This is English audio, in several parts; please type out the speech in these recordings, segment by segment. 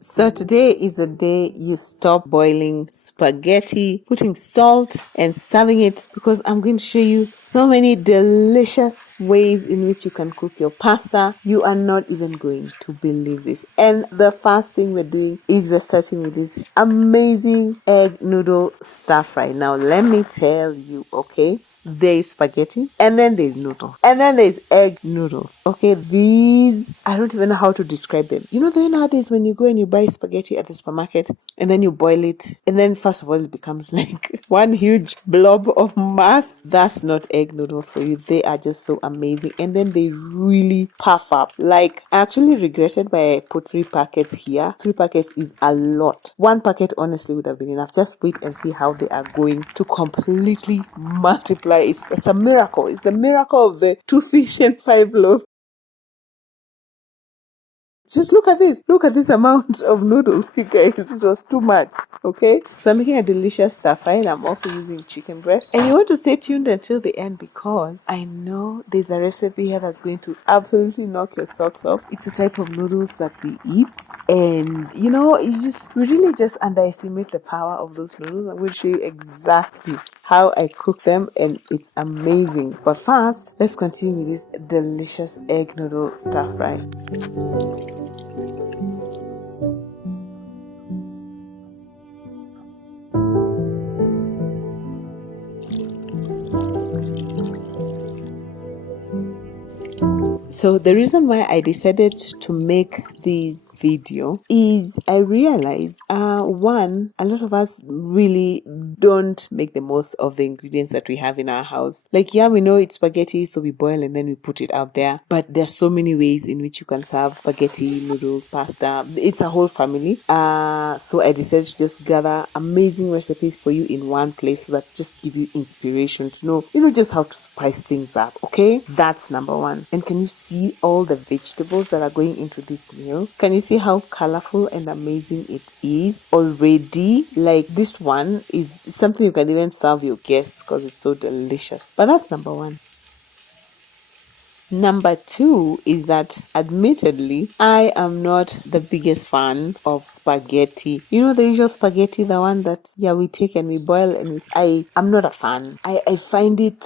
So today is the day you stop boiling spaghetti, putting salt and serving it, because I'm going to show you so many delicious ways in which you can cook your pasta. You are not even going to believe this. And the first thing we're doing is we're starting with this amazing egg noodle stir fry. Now let me tell you, okay? There is spaghetti, and then there's noodles, and then there's egg noodles. Okay, these, I don't even know how to describe them. You know, then nowadays when you go and you buy spaghetti at the supermarket and then you boil it, and then first of all it becomes like one huge blob of mass. That's not egg noodles for you. They are just so amazing, and then they really puff up. Like, I actually regretted why I put 3 packets here. 3 packets is a lot. 1 packet honestly would have been enough. Just wait and see how they are going to completely multiply. It's a miracle. It's the miracle of the 2 fish and 5 loaves. Just look at this. Look at this amount of noodles, you guys. It was too much. Okay? So I'm making a delicious stir fry, and I'm also using chicken breast. And you want to stay tuned until the end, because I know there's a recipe here that's going to absolutely knock your socks off. It's a type of noodles that we eat. And you know, it's just, we really just underestimate the power of those noodles. I'm going to show you exactly how I cook them, and it's amazing. But first, let's continue with this delicious egg noodle stir fry. So the reason why I decided to make this video is I realized, one, a lot of us really don't make the most of the ingredients that we have in our house. Like, yeah, we know it's spaghetti, so we boil and then we put it out there. But there's so many ways in which you can serve spaghetti, noodles, pasta. It's a whole family. So I decided to just gather amazing recipes for you in one place, so that just give you inspiration to know, just how to spice things up. Okay, that's number one. And can you see all the vegetables that are going into this meal? Can you see how colorful and amazing it is already? Like, this one is something you can even serve your guests because it's so delicious. But that's number one. Number two is that, admittedly, I am not the biggest fan of spaghetti. You know, the usual spaghetti, the one that, yeah, we take and we boil, and I'm not a fan. I find it,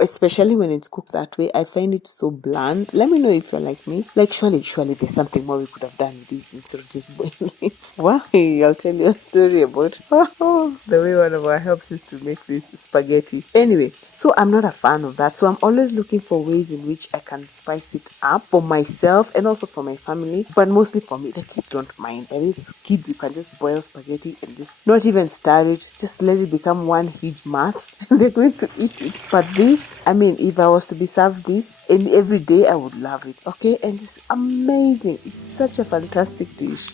especially when it's cooked that way, I find it so bland. Let me know if you're like me. Like, surely there's something more we could have done with this instead of just boiling. Well, I'll tell you a story about the way one of our helps is to make this spaghetti. Anyway, so I'm not a fan of that. So I'm always looking for ways in which I can spice it up for myself and also for my family, but mostly for me. The kids don't mind. By the way, the kids, you can just boil spaghetti and just not even stir it, just let it become one huge mass and they're going to eat it. But this, I mean, if I was to be served this and every day, I would love it. Okay, and it's amazing. It's such a fantastic dish.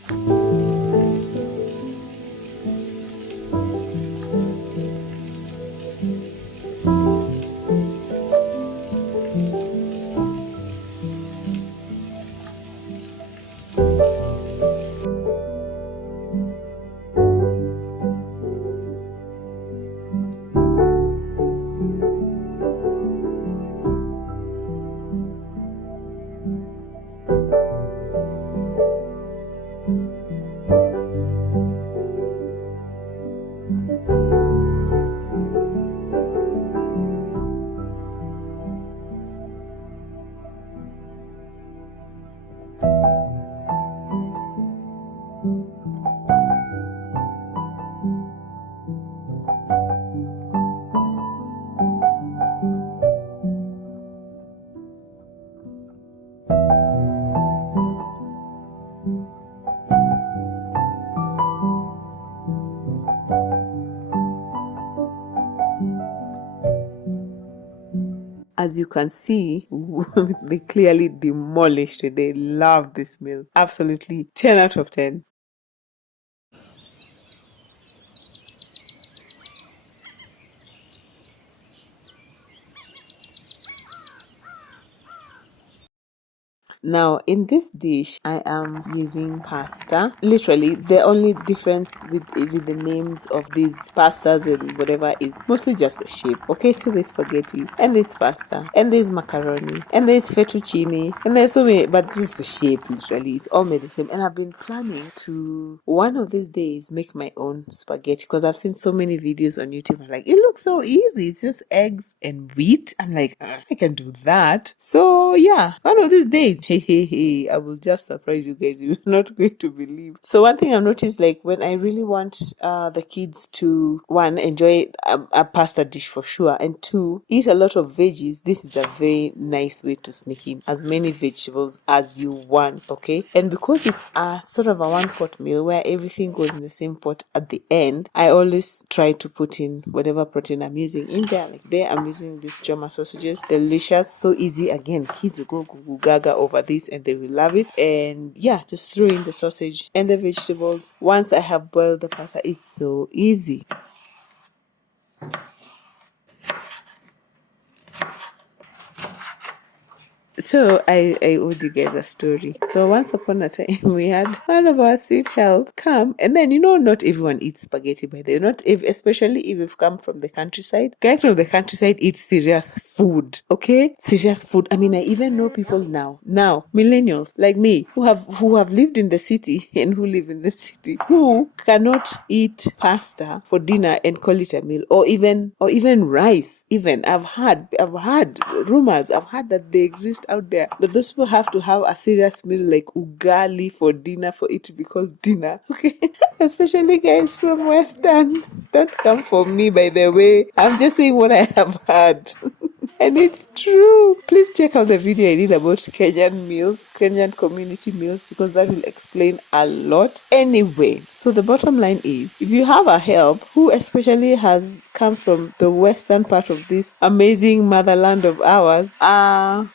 As you can see, they clearly demolished it. They love this meal. Absolutely 10 out of 10. Now, in this dish, I am using pasta. Literally, the only difference with the names of these pastas and whatever is mostly just the shape. Okay, so there's spaghetti, and there's pasta, and there's macaroni, and there's fettuccine, and there's so many, but this is the shape, literally. It's all made the same. And I've been planning to, one of these days, make my own spaghetti because I've seen so many videos on YouTube. I'm like, it looks so easy. It's just eggs and wheat. I'm like, I can do that. So yeah, one of these days, hey, I will just surprise you guys. You're not going to believe. So one thing I've noticed, like when I really want the kids to, one, enjoy a pasta dish for sure, and two, eat a lot of veggies, this is a very nice way to sneak in as many vegetables as you want, okay? And because it's a sort of a one pot meal where everything goes in the same pot at the end, I always try to put in whatever protein I'm using in there. Like there, I'm using these choma sausages, delicious, so easy. Again, kids will go gaga over this and they will love it. And yeah, just throw in the sausage and the vegetables. Once I have boiled the pasta, it's so easy. So I owed you guys a story. So once upon a time, we had one of our sweet help come, and then not everyone eats spaghetti by the way. Not if, especially if you've come from the countryside. Guys from the countryside eat serious food. Okay, serious food. I mean, I even know people now, millennials like me, who have lived in the city and who live in the city, who cannot eat pasta for dinner and call it a meal, or even rice. Even I've heard rumors. I've heard that they exist out there, that those people have to have a serious meal like ugali for dinner for it to be called dinner. Okay, especially guys from Western. Don't come for me, by the way. I'm just saying what I have heard. And it's true. Please check out the video I did about Kenyan meals, Kenyan community meals, because that will explain a lot. Anyway, so the bottom line is, if you have a help who especially has come from the western part of this amazing motherland of ours,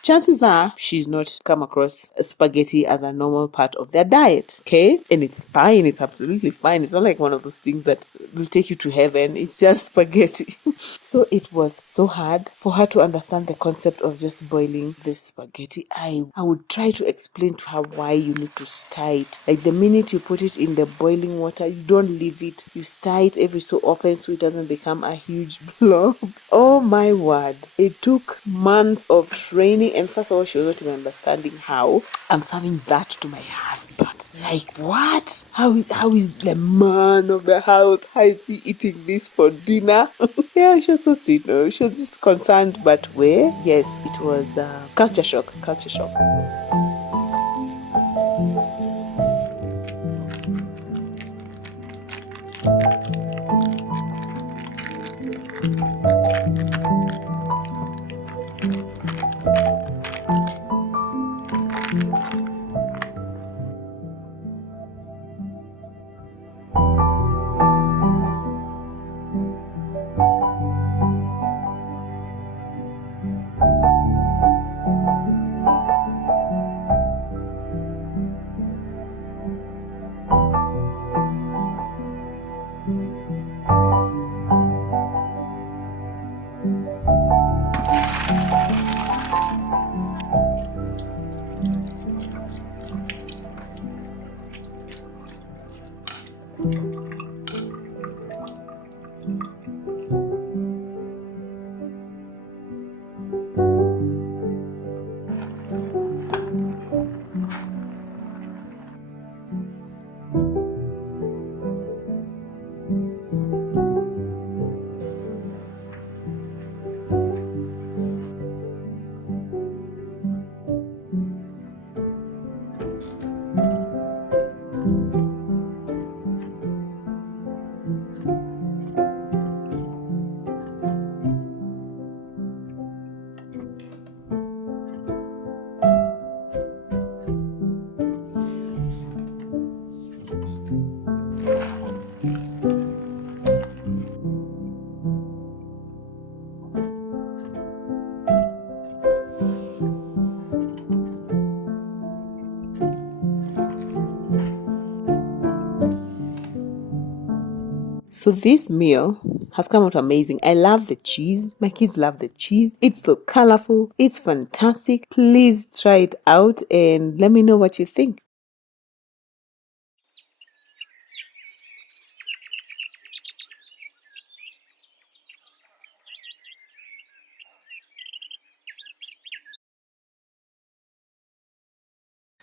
chances are she's not come across spaghetti as a normal part of their diet. Okay? And it's fine. It's absolutely fine. It's not like one of those things that will take you to heaven. It's just spaghetti. So it was so hard for her to understand the concept of just boiling the spaghetti. I would try to explain to her why you need to stir it. Like the minute you put it in the boiling water, you don't leave it. You stir it every so often so it doesn't become a huge blob. Oh my word. It took months of training, and first of all, she was not even understanding how I'm serving that to my husband. Like what? How is the man of the house? How is he eating this for dinner? Yeah, she was so sweet. No? She was just concerned, but where? Yes, it was culture shock. Culture shock. So this meal has come out amazing. I love the cheese. My kids love the cheese. It's so colorful. It's fantastic. Please try it out and let me know what you think.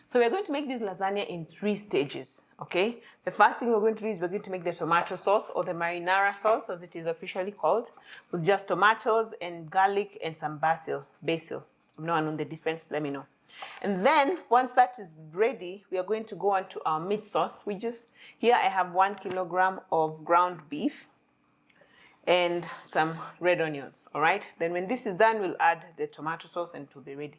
So we're going to make this lasagna in 3 stages, okay? The first thing we're going to do is we're going to make the tomato sauce, or the marinara sauce as it is officially called, with just tomatoes and garlic and some basil. If no one knows the difference, let me know. And then once that is ready, we are going to go on to our meat sauce. Here I have 1 kilogram of ground beef and some red onions, all right? Then when this is done, we'll add the tomato sauce and it will be ready.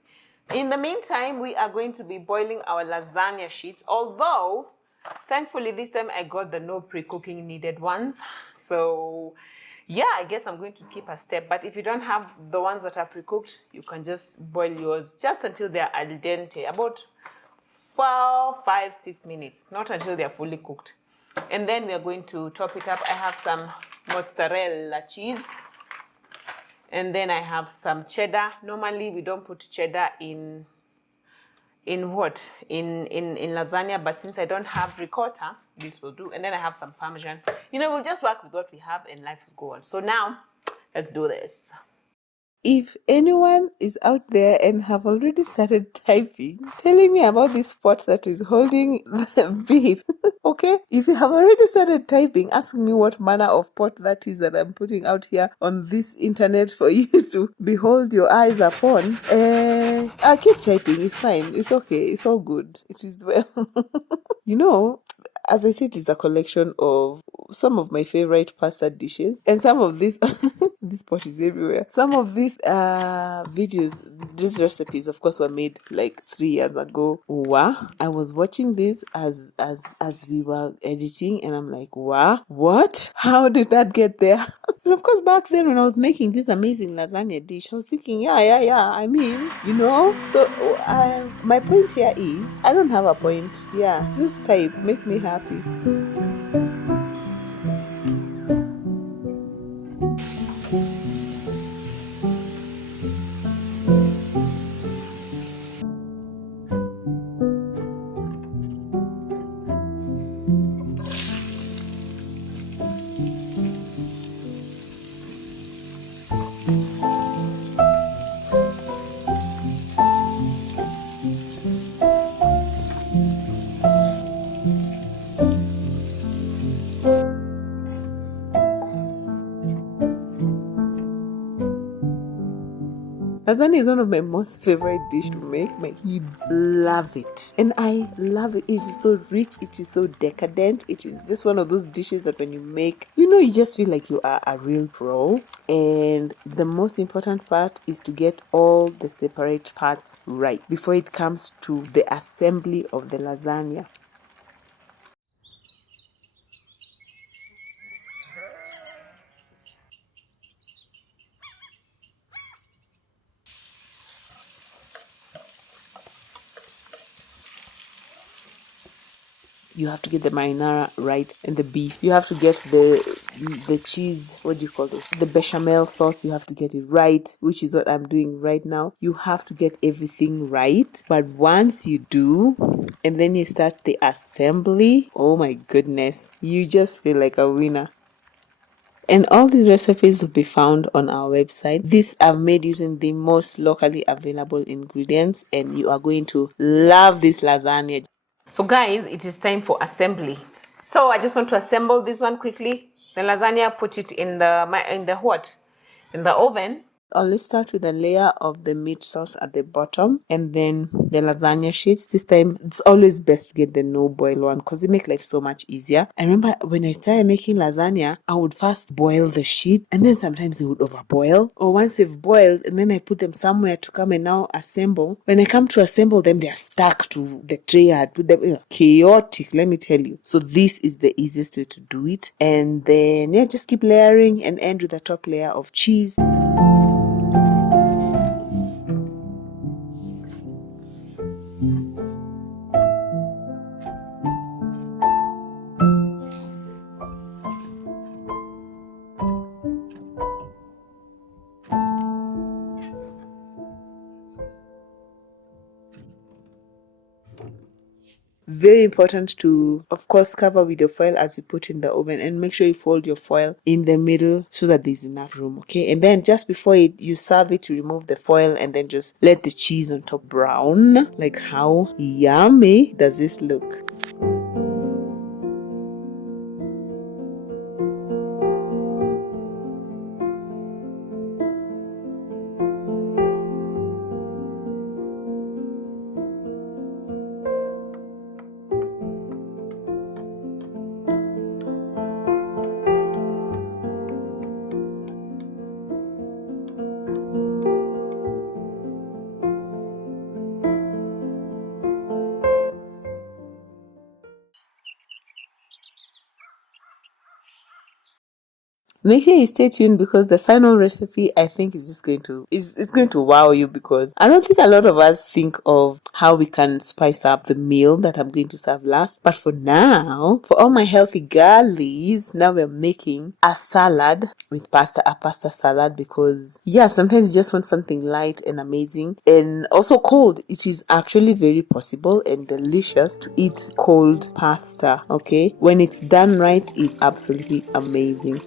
In the meantime, we are going to be boiling our lasagna sheets, although thankfully this time I got the no pre-cooking needed ones. So yeah, I guess I'm going to skip a step, but if you don't have the ones that are pre-cooked, you can just boil yours just until they're al dente, about 4, 5, 6 minutes, not until they're fully cooked. And then we are going to top it up. I have some mozzarella cheese. And then I have some cheddar. Normally we don't put cheddar in lasagna, but since I don't have ricotta, this will do. And then I have some parmesan. We'll just work with what we have and life will go on. So now, let's do this. If anyone is out there and have already started typing, telling me about this pot that is holding the beef, okay? If you have already started typing, asking me what manner of pot that is that I'm putting out here on this internet for you to behold your eyes upon, I'll keep typing. It's fine. It's okay. It's all good. It is well. As I said, it's a collection of some of my favorite pasta dishes, and some of these this pot is everywhere. Some of these videos, these recipes, of course, were made like 3 years ago. Wow, I was watching this as we were editing, and I'm like, wow, what? How did that get there? And of course, back then when I was making this amazing lasagna dish, I was thinking, yeah. I mean, So my point here is, I don't have a point. Yeah, just type, make me happy. Lasagna is one of my most favorite dish to make. My kids love it. And I love it. It is so rich. It is so decadent. It is just one of those dishes that when you make, you just feel like you are a real pro. And the most important part is to get all the separate parts right before it comes to the assembly of the lasagna. You have to get the marinara right and the beef. You have to get the cheese, what do you call it? The bechamel sauce, you have to get it right, which is what I'm doing right now. You have to get everything right. But once you do, and then you start the assembly, oh my goodness, you just feel like a winner. And all these recipes will be found on our website. These are made using the most locally available ingredients, and you are going to love this lasagna. So guys, it is time for assembly. So I just want to assemble this one quickly. The lasagna, put it in the oven. Let's start with a layer of the meat sauce at the bottom and then the lasagna sheets. This time, it's always best to get the no-boil one because it makes life so much easier. I remember when I started making lasagna, I would first boil the sheet and then sometimes they would overboil. Or once they've boiled and then I put them somewhere to come and now assemble. When I come to assemble them, they're stuck to the tray. I'd put them chaotic, let me tell you. So this is the easiest way to do it. And then, just keep layering and end with a top layer of cheese. Very important to, of course, cover with your foil as you put in the oven, and make sure you fold your foil in the middle so that there's enough room, okay? And then just before you serve it, to remove the foil and then just let the cheese on top brown. Like, how yummy does this look? Make sure you stay tuned, because the final recipe, I think, is just going to it's going to wow you, because I don't think a lot of us think of how we can spice up the meal that I'm going to serve last. But for now, for all my healthy girlies, now we're making a salad with pasta, a pasta salad, because yeah, sometimes you just want something light and amazing and also cold. It is actually very possible and delicious to eat cold pasta, okay? When it's done right, it's absolutely amazing.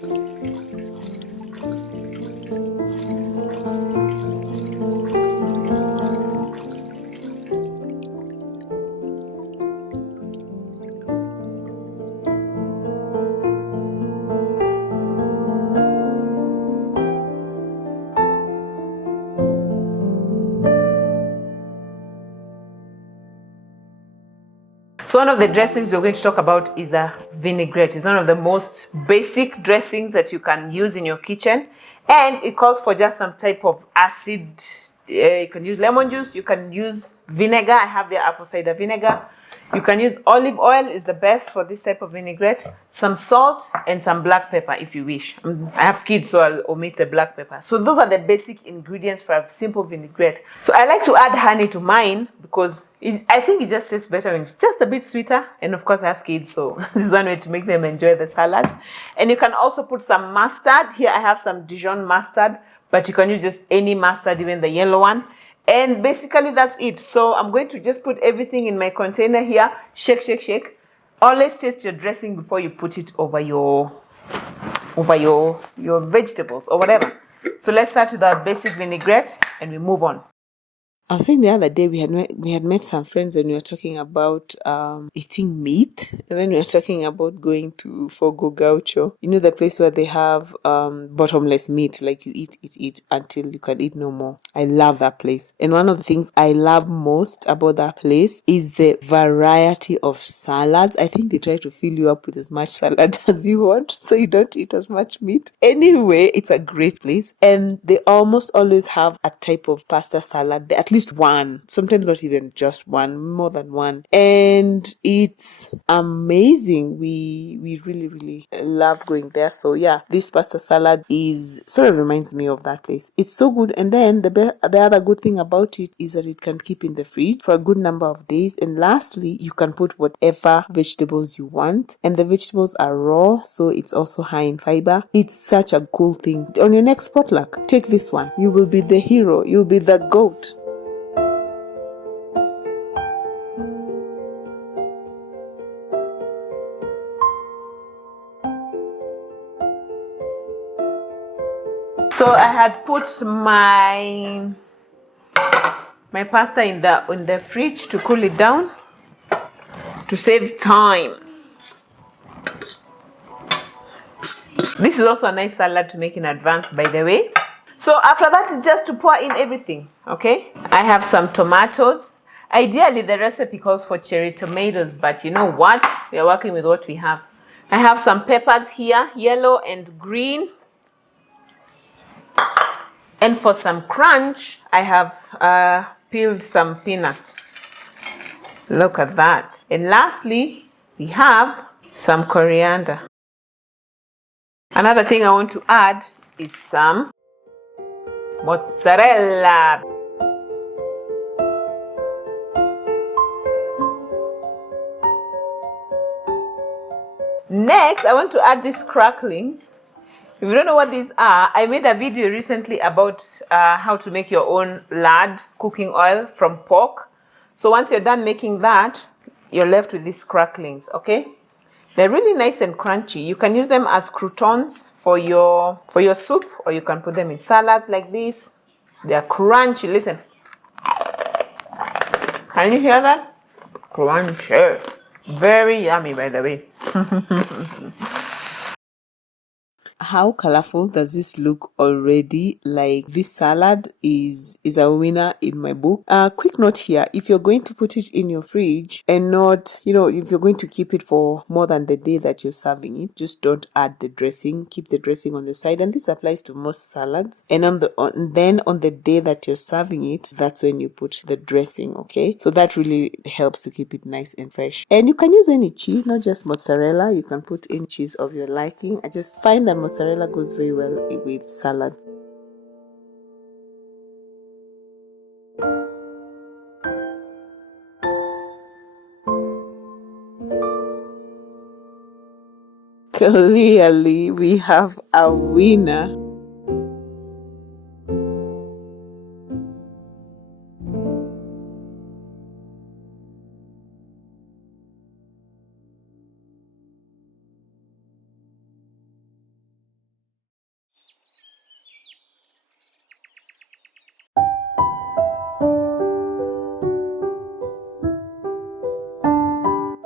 So one of the dressings we're going to talk about is a vinaigrette. It's one of the most basic dressings that you can use in your kitchen, and it calls for just some type of acid. You can use lemon juice, you can use vinegar. I have the apple cider vinegar. You can use olive oil, is the best for this type of vinaigrette. Some salt and some black pepper if you wish. I have kids, so I'll omit the black pepper. So those are the basic ingredients for a simple vinaigrette. So I like to add honey to mine because I think it just tastes better when it's just a bit sweeter. And of course I have kids, so this is one way to make them enjoy the salad. And you can also put some mustard. Here I have some Dijon mustard, but you can use just any mustard, even the yellow one. And basically that's it. So I'm going to just put everything in my container here. Shake, shake, shake. Always taste your dressing before you put it over your vegetables or whatever. So let's start with our basic vinaigrette and we move on. I was saying the other day we had met some friends and we were talking about eating meat, and then we were talking about going to Fogo Gaucho. You know, the place where they have bottomless meat, like you eat until you can eat no more. I love that place. And one of the things I love most about that place is the variety of salads. I think they try to fill you up with as much salad as you want, so you don't eat as much meat. Anyway, it's a great place, and they almost always have a type of pasta salad, at least one, sometimes not even just one, more than one, and it's amazing. We really love going there. So yeah, this pasta salad is sort of reminds me of that place. It's so good. And then the other good thing about it is that it can keep in the fridge for a good number of days. And lastly, you can put whatever vegetables you want, and the vegetables are raw, so it's also high in fiber. It's such a cool thing. On your next potluck, take this one. You will be the hero. You'll be the goat. So I had put my pasta in the fridge to cool it down to save time. This is also a nice salad to make in advance, by the way. So after that, it's just to pour in everything, okay? I have some tomatoes. Ideally, the recipe calls for cherry tomatoes, but you know what? We are working with what we have. I have some peppers here, yellow and green. And for some crunch, I have peeled some peanuts. Look at that. And lastly, we have some coriander. Another thing I want to add is some mozzarella. Next, I want to add these cracklings. If you don't know what these are, I made a video recently about how to make your own lard cooking oil from pork. So once you're done making that, you're left with these cracklings, okay? They're really nice and crunchy. You can use them as croutons for your soup, or you can put them in salads like this. They're crunchy. Listen. Can you hear that? Crunchy. Very yummy, by the way. How colorful does this look already? Like, this salad is a winner in my book. Quick note here, if you're going to put it in your fridge and not, if you're going to keep it for more than the day that you're serving it, just don't add the dressing. Keep the dressing on the side, and this applies to most salads. And then on the day that you're serving it, that's when you put the dressing, okay? So that really helps to keep it nice and fresh. And you can use any cheese, not just mozzarella. You can put in cheese of your liking. I just find that mozzarella goes very well with salad. Clearly, we have a winner.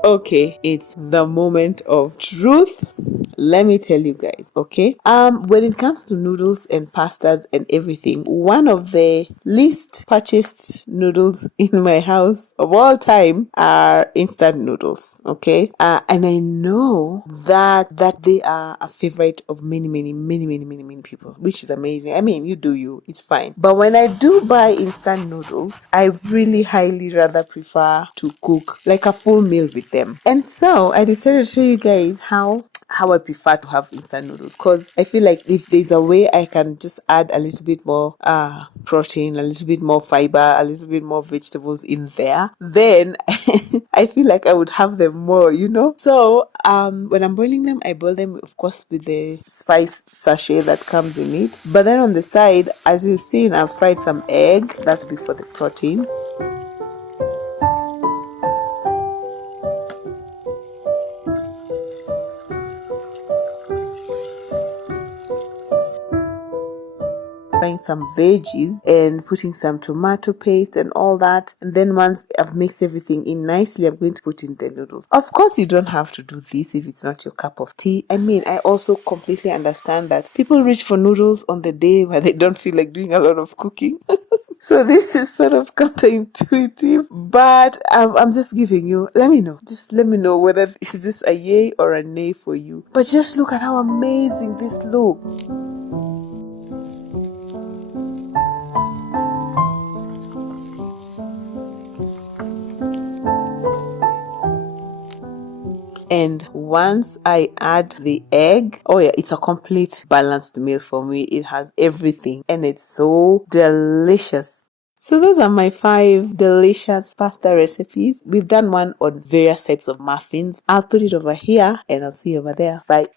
Okay, it's the moment of truth. Let me tell you guys, okay? When it comes to noodles and pastas and everything, one of the least purchased noodles in my house of all time are instant noodles, okay? And I know that they are a favorite of many people, which is amazing. I mean, you do you, it's fine. But when I do buy instant noodles, I really highly rather prefer to cook like a full meal with them. And so I decided to show you guys how I prefer to have instant noodles, because I feel like if there's a way I can just add a little bit more protein, a little bit more fiber, a little bit more vegetables in there, then I feel like I would have them more, So when I'm boiling them, I boil them, of course, with the spice sachet that comes in it. But then on the side, as you've seen, I've fried some egg. That would be for the protein. Frying some veggies and putting some tomato paste and all that. And then once I've mixed everything in nicely, I'm going to put in the noodles. Of course, you don't have to do this if it's not your cup of tea. I mean, I also completely understand that people reach for noodles on the day where they don't feel like doing a lot of cooking. So this is sort of counterintuitive, but I'm just giving you, let me know whether this is a yay or a nay for you. But just look at how amazing this looks. And once I add the egg, oh yeah, it's a complete balanced meal for me. It has everything and it's so delicious. So those are my 5 delicious pasta recipes. We've done one on various types of muffins. I'll put it over here and I'll see you over there. Bye.